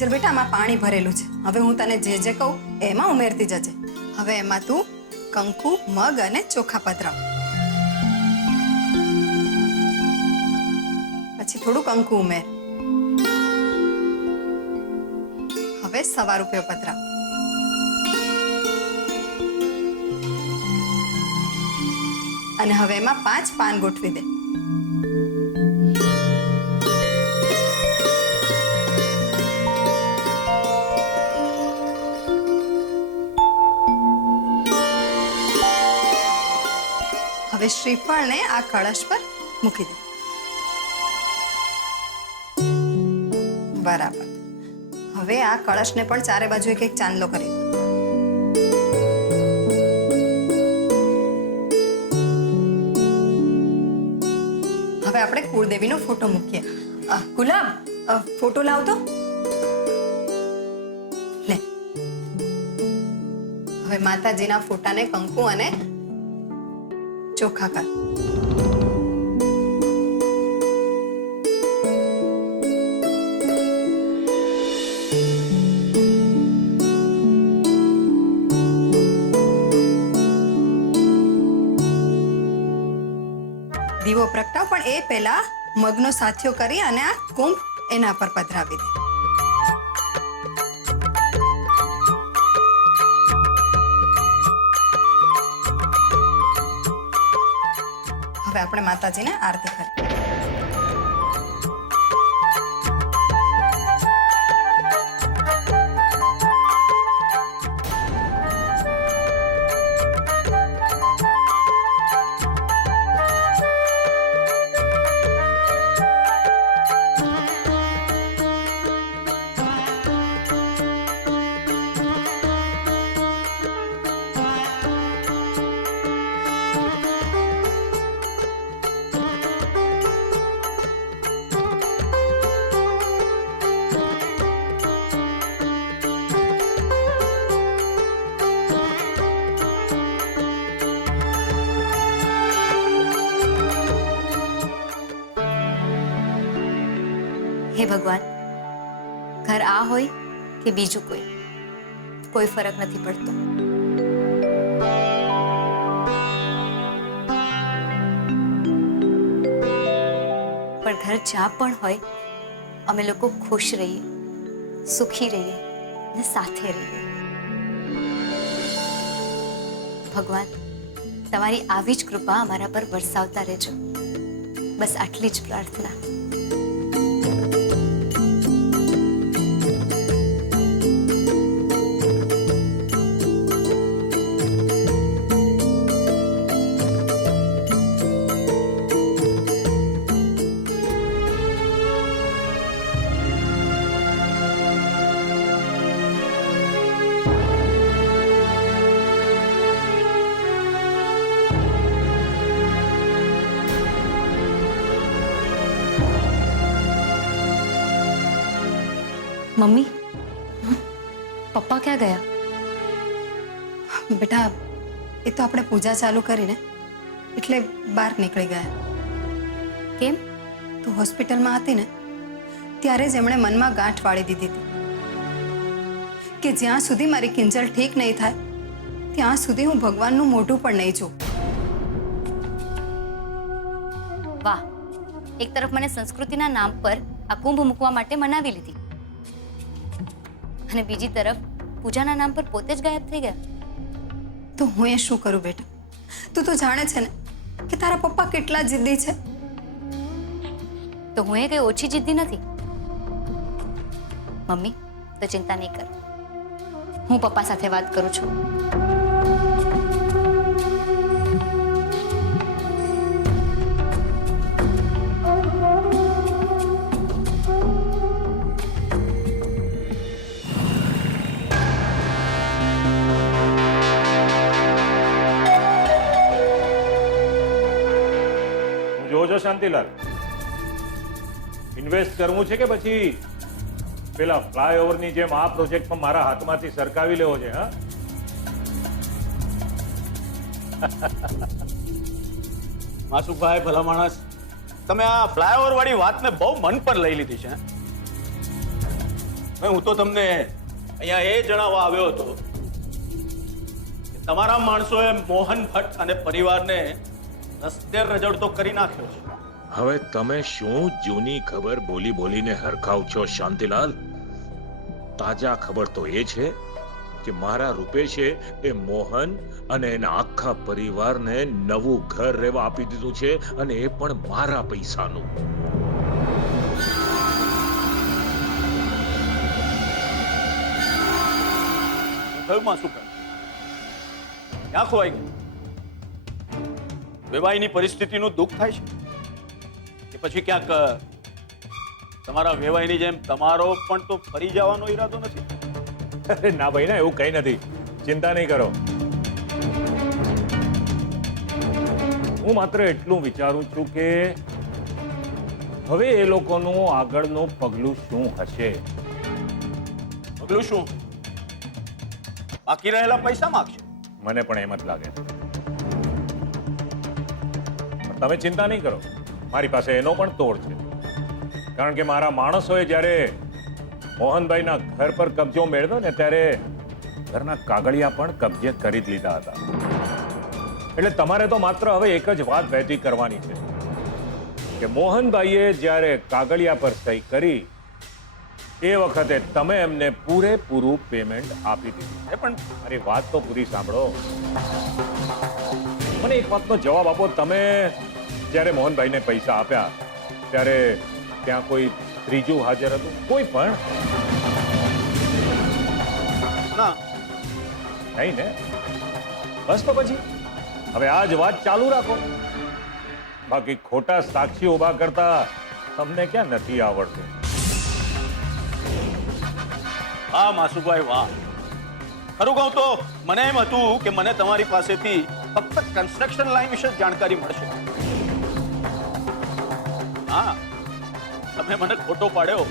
કિંજલ બેટા આમાં પાણી ભરેલું છે. હવે હું તને જે જે કહું એમાં ઉમેરતી જજે. હવે એમાં તું કંકુ, મગ અને ચોખા પધરાવ. પછી થોડું કંકુ ઉમેર. હવે સવા રૂપિયો પધરાવ. અને હવે એમાં 5 પાન ગોઠવી દે. હવે શ્રીફળને આ કળશ પર મૂકી દે. બરાબર. હવે આ કળશને પણ ચારે બાજુ એક એક ચાંદલો કરી દે. હવે આપણે કુળદેવીનો ફોટો મૂકીએ. ગુલાબ, ફોટો લાવ તો. લે. હવે માતાજીના ફોટાને કંકુ અને ચોખા કર. દીવો પ્રગટાવ, પણ એ પહેલા મગનો સાથિયો કરી અને આ કુંભ એના પર પધરાવી દે. હવે આપણે માતાજીને આરતી કરીએ. હે ભગવાન, ઘર આ હોય કે બીજું કોઈ ફરક નથી પડતો. પણ ઘર જ્યાં પણ હોય અમે લોકો ખુશ રહીએ, સુખી રહીએ અને સાથે રહીએ. ભગવાન, તમારી આવી જ કૃપા અમારા પર વરસાવતા રહેજો. બસ આટલી જ પ્રાર્થના. મમ્મી, પપ્પા ક્યાં ગયા? બેટા, એ તો આપણે પૂજા ચાલુ કરીને એટલે બહાર નીકળી ગયા. કેમ? તું હોસ્પિટલમાં હતી ને ત્યારે જ એમણે મનમાં ગાંઠ વાળી દીધી હતી કે જ્યાં સુધી મારી કિંજલ ઠીક નહીં થાય ત્યાં સુધી હું ભગવાનનું મોઢું પણ નહીં જોઉં. વાહ, એક તરફ મને સંસ્કૃતિના નામ પર આ કુંભ મૂકવા માટે મનાવી લીધી અને બીજી તરફ પૂજાના નામ પર પોતે જ ગાયબ થઈ ગયા. તો હું એ શું કરું બેટા? તું તો જાણે છે ને કે તારા પપ્પા કેટલા જિદ્દી છે. તો હું એ કઈ ઓછી જિદ્દી નથી. મમ્મી, તો ચિંતા નહીં કર, હું પપ્પા સાથે વાત કરું છું. જોજો શાંતિલાલ, ઇન્વેસ્ટ કરવું છે કે પછી પેલા ફ્લાયઓવરની જેમ આ પ્રોજેક્ટમાં મારા હાથમાંથી સરકાવી લેવો છે? હા, માસુભાઈ ભલા માણસ, તમે આ ફ્લાયઓવર વાળી વાતને બહુ મન પર લઈ લીધી છે. હું તો તમને અહીંયા એ જણાવવા આવ્યો હતો કે તમારા માણસોએ મોહન ભટ્ટ અને પરિવારને રસ્તે રજડતો કરી નાખ્યો છે. હવે તમે શું જૂની ખબર બોલી બોલીને હરખાવ છો શાંતિલાલ? તાજા ખબર તો એ છે કે મારા રૂપેશે એ મોહન અને એના આખા પરિવારને નવું ઘર રહેવા આપી દીધું છે, અને એ પણ મારા પૈસાનું. થયું માસુભાઈ? ક્યાં ખોવાઈ ગયું? વેવાઈની પરિસ્થિતિનું દુઃખ થાય છે કે પછી ક્યાંક તમારા વેવાઈની જેમ તમારો પણ તો ફરી જવાનો ઈરાદો નથી? અરે ના ભાઈ, ના એવું કઈ નથી, ચિંતા નહીં કરો. હું માત્ર એટલું વિચારું છું કે હવે એ લોકોનું આગળનું પગલું શું હશે. પગલું શું? બાકી રહેલા પૈસા માગશે? મને પણ એમ જ લાગે છે. પણ તમે ચિંતા નહીં કરો, મારી પાસે એનો પણ તોડ છે. કારણ કે મારા માણસોએ જ્યારે મોહનભાઈના ઘર પર કબજો મેળવ્યો ને ત્યારે ઘરના કાગળિયા પણ કબજે કરી જ લીધા હતા. એટલે તમારે તો માત્ર હવે એક જ વાત વહેતી કરવાની છે કે મોહનભાઈએ જ્યારે કાગળિયા પર સહી કરી એ વખતે તમે એમને પૂરેપૂરું પેમેન્ટ આપી દીધું. પણ મારી વાત તો પૂરી સાંભળો. મને એક વાતનો જવાબ આપો. તમે જ્યારે મોહનભાઈને પૈસા આપ્યા ત્યારે ત્યાં કોઈ ત્રીજું હાજર હતું? કોઈ પણ ના. નહીં ને? બસ તો પછી હવે આ જ વાત ચાલુ રાખો. બાકી ખોટા સાક્ષી ઉભા કરતા તમને ક્યાં નથી આવડતું. વાહ માસુભાઈ વાહ. ખરું કહું તો મને એમ હતું કે મને તમારી પાસેથી ફક્ત કન્સ્ટ્રક્શન લાઈન વિશે જાણકારી મળશે. હા, તમે મને ખોટો પાડ્યો.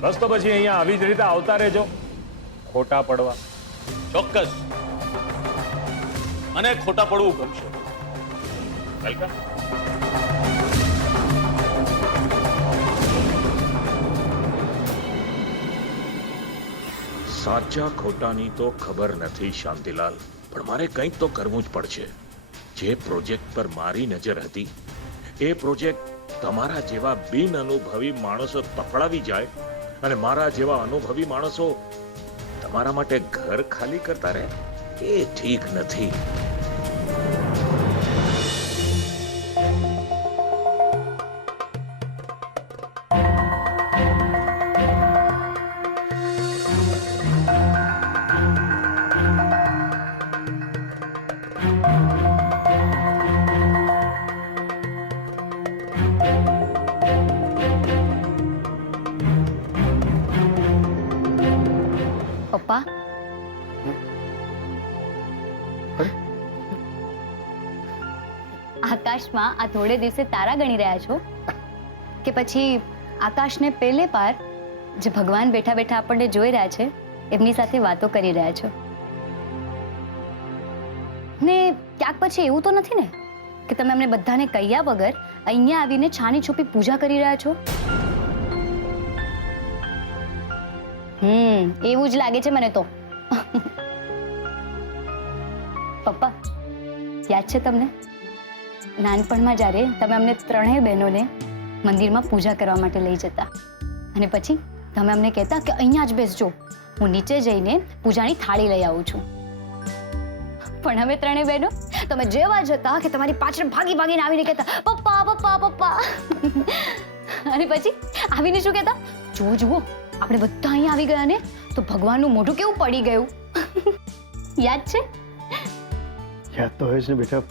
બસ તો પછી અહીંયા આવી જ રીતે આવતા રહેજો ખોટા પડવા. ચોક્કસ મને ખોટા પડવું ગમશે. વેલકમ. સાચા ખોટાની તો ખબર નથી શાંતિલાલ, પણ મારે કંઈક તો કરવું જ પડશે. જે પ્રોજેક્ટ પર મારી નજર હતી એ પ્રોજેક્ટ તમારા જેવા બિન અનુભવી માણસો તફડાવી જાય અને મારા જેવા અનુભવી માણસો તમારા માટે ઘર ખાલી કરતા રહે, એ ઠીક નથી. પપ્પા, આકાશમાં આ થોડે દિવસે તારા ગણી રહ્યા છો કે પછી આકાશને પહેલે પાર જે ભગવાન બેઠા બેઠા આપણને જોઈ રહ્યા છે એમની સાથે વાતો કરી રહ્યા છો? ને ક્યાંક પછી એવું તો નથી ને કે તમે અમને બધાને કહ્યા વગર અહીંયા આવીને છાની છુપી પૂજા કરી રહ્યા છો? એવું જ લાગે છે મને તો. પપ્પા, યાદ છે તમને નાનપણમાં જ્યારે તમે અમને ત્રણેય બહેનોને મંદિરમાં પૂજા કરવા માટે લઈ જતા અને પછી તમે અમને કહેતા કે અહીંયા જ બેસજો, હું નીચે જઈને પૂજાની થાળી લઈ આવું છું. પણ અમે ત્રણેય બહેનો તમે જેવા જતા કે તમારી પાછળ ભાગી ભાગીને આવીને કહેતા પપ્પા પપ્પા પપ્પા. અને પછી આવીને શું કહેતા? જુઓ જુઓ, આપણે બધા અહીંયા આવી ગયા ને તો ભગવાનનું મોઢું કેવું પડી ગયું. યાદ છે? યાદ તો હોય છે ને બેટા.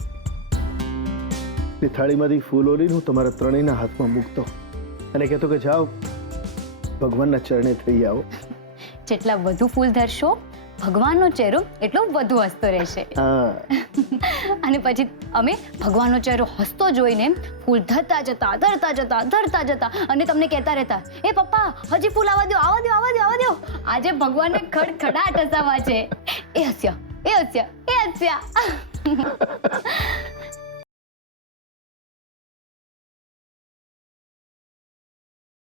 એ થાળીમાંથી ફૂલો લઈને હું તમારા ત્રણેયના હાથમાં મૂકતો અને કહેતો કે જાઓ ભગવાનના ચરણે થઈ આવો. જેટલા વધુ ફૂલ ધરશો ભગવાનનો ચહેરો એટલો વધુ હસતો રહેશે. અને પછી અમે ભગવાનનો ચહેરો હસતો જોઈને ફૂલ ધરતા જતા ધરતા જતા ધરતા જતા અને તમને કહેતા રહેતા એ પપ્પા હજી ફૂલ આવવા દો આવવા દો આવવા દો આવવા દો, આજે ભગવાનને ખડખડાટ હસાવા છે. એ હસ્યા એ હસ્યા એ હસ્યા.